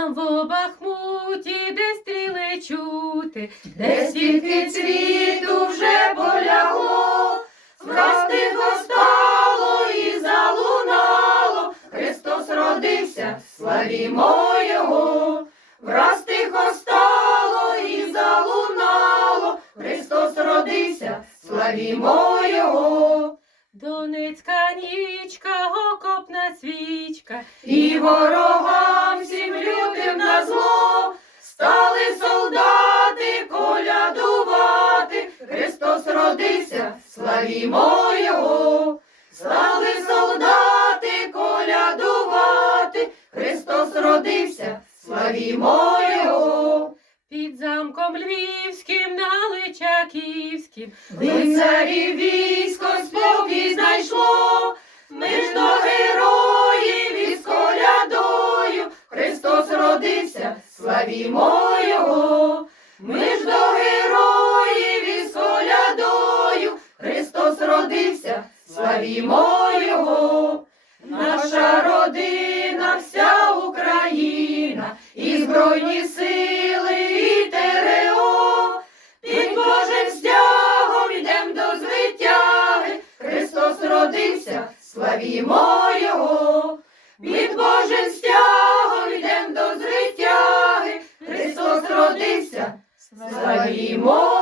Там в Бахмуті, де стріли чути, де стільки цвіту вже полягло, враз тихо стало і залунало, Христос родився, славімо Його, враз тихо стало і залунало, Христос родився, славімо Його, Донецька нічка, окопна свічка, і ворогам Христос родився, славімо Його, стали солдати колядувати, Христос родився, славімо Його, під замком львівським на Личаківським, лицарі військо спокій знайшло, ми ж до героїв із колядою, Христос родився, славімо Його, ми ж до славімо Його, наша родина, вся Україна, і Збройні сили, і ТРО, під Божим стягом йдем до звитяги, Христос родився, славімо Його, під Божим стягом йдем до звитяги, Христос родився, славімо